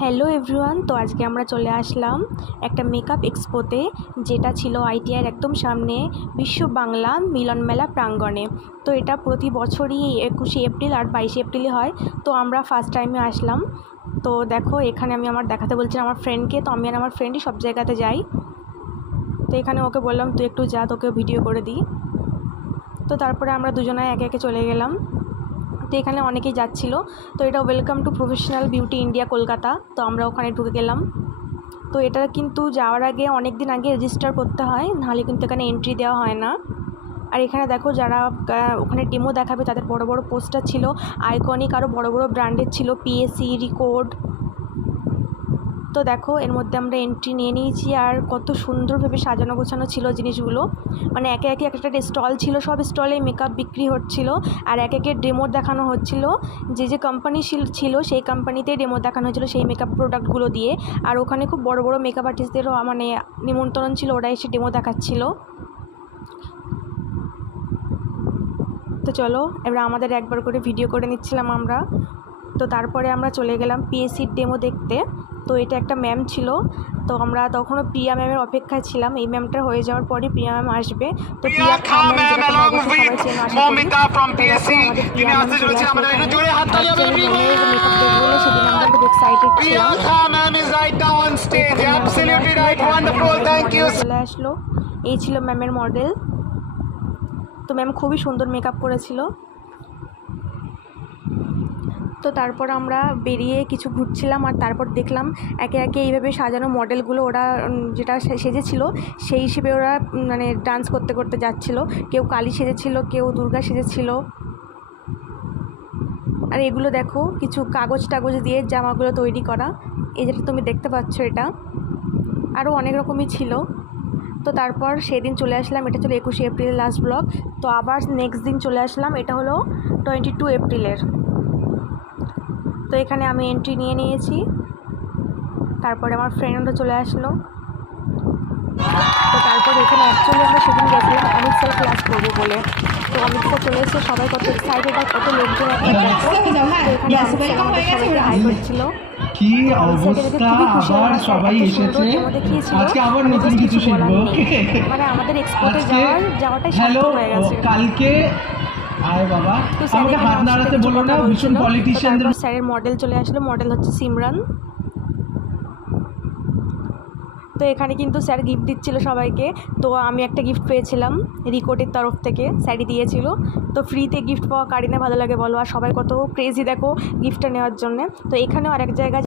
Hello everyone, তো আজকে আমরা চলে আসলাম একটা মেকআপ এক্সপোতে, যেটা ছিল আইটিআইয়ের একদম সামনে বিশ্ব বাংলা মিলন মেলা প্রাঙ্গণে। তো এটা প্রতি বছরই 21শে এপ্রিল আর 22শে এপ্রিলে হয়। তো আমরা ফার্স্ট টাইমে আসলাম। তো দেখো, এখানে আমি আমার দেখাতে বলছিলাম আমার ফ্রেন্ডকে। তো আমি আর আমার ফ্রেন্ডই সব জায়গাতে যাই। তো এখানে ওকে বললাম তুই একটু যা, তোকেও ভিডিও করে দিই। তো তারপরে আমরা দুজনায় একে একে চলে গেলাম। তো এখানে অনেকেই যাচ্ছিল। তো এটা welcome to professional beauty India Kolkata. তো আমরা ওখানে ঢুকে গেলাম। তো এটা কিন্তু যাওয়ার আগে অনেক দিন আগে রেজিস্টার করতে হয়, নাহলে কিন্তু এখানে এন্ট্রি দেওয়া হয় না। আর এখানে দেখো, যারা ওখানে ডেমো দেখাবে তাদের বড় বড় পোস্টার ছিল, আইকনিক আরও বড় বড় ব্র্যান্ডের ছিল, পিএসি, রিকর্ড। তো দেখো, এর মধ্যে আমরা এন্ট্রি নিয়ে নিয়েছি। আর কত সুন্দরভাবে সাজানো গোছানো ছিল জিনিসগুলো। মানে একে একে একটা স্টল ছিল, সব স্টলে মেকআপ বিক্রি হচ্ছিল। আর একে একে ডেমো দেখানো হচ্ছিল। যে কোম্পানি ছিল সেই কোম্পানিতেই ডেমো দেখানো হচ্ছিল সেই মেকআপ প্রোডাক্টগুলো দিয়ে। আর ওখানে খুব বড় বড় মেকআপ আর্টিস্টদেরও মানে নিমন্ত্রণ ছিল, ওরা এসে ডেমো দেখাচ্ছিল। তো চলো, এবার আমাদের একবার করে ভিডিও করে নিচ্ছিলাম আমরা। তো তারপরে আমরা চলে গেলাম পিএসির ডেমো দেখতে। তো এটা একটা ম্যাম ছিল। তো আমরা তখনও প্রিয়া ম্যামের অপেক্ষায় ছিলাম। এই ম্যামটা হয়ে যাওয়ার পরই প্রিয়া ম্যাম আসবে। তো প্রিয়া ম্যাম চলে আসলো। এই ছিল ম্যামের মডেল। তো ম্যাম খুবই সুন্দর মেকআপ করেছিল। তো তারপর আমরা বেরিয়ে কিছু ঘুরছিলাম। আর তারপর দেখলাম একে একে এইভাবে সাজানো মডেলগুলো, ওরা যেটা সেজেছিল সেই হিসেবে ওরা মানে ডান্স করতে করতে যাচ্ছিল। কেউ কালী সেজেছিল, কেউ দুর্গা সেজেছিল। আর এগুলো দেখো, কিছু কাগজ টাগজ দিয়ে জামাগুলো তৈরি করা, এই যেটা তুমি দেখতে পাচ্ছ এটা। আরও অনেক রকমই ছিল। তো তারপর সেদিন চলে আসলাম। এটা ছিল 21শে এপ্রিলের লাস্ট ব্লগ। তো আবার নেক্সট দিন চলে আসলাম, এটা হলো 22 এপ্রিলের। তো এখানে আমি এন্ট্রি নিয়ে নিয়েছি। তারপরে আমার ফ্রেন্ডও চলে আসলো। তো তারপর এখানে অ্যাকচুয়ালি আমরা সেদিন গেছিলাম অমিত স্যার ক্লাস করবো বলে। তো অমিত স্যার চলে এসে সবাই কত এক্সাইটেড আর কত লোকজন হাই করছিল। কি অবস্থা, আবার সবাই এসেছে। আজকে আবার নতুন কিছু শিখবো। মানে আমাদের এক্সপোর্টে যাওয়াটাই হ্যালো, হয়ে গেছে। কালকে আয় বাবা, আমাকে হাত নাড়াতে বলো না, ভীষণ পলিটিশিয়ানদের। স্যারের মডেল চলে আসলো। মডেল হচ্ছে সিমরান। তো এখানে কিন্তু স্যার গিফট দিচ্ছিল সবাইকে। তো আমি একটা গিফট পেয়েছিলাম রিকোর্ডের তরফ থেকে, স্যারই দিয়েছিল। তো ফ্রিতে গিফট পাওয়া কারিনা ভালো লাগে বলো। আর সবাই কত ক্রেজি দেখো গিফটটা নেওয়ার জন্যে। তো এখানেও আরেক জায়গায়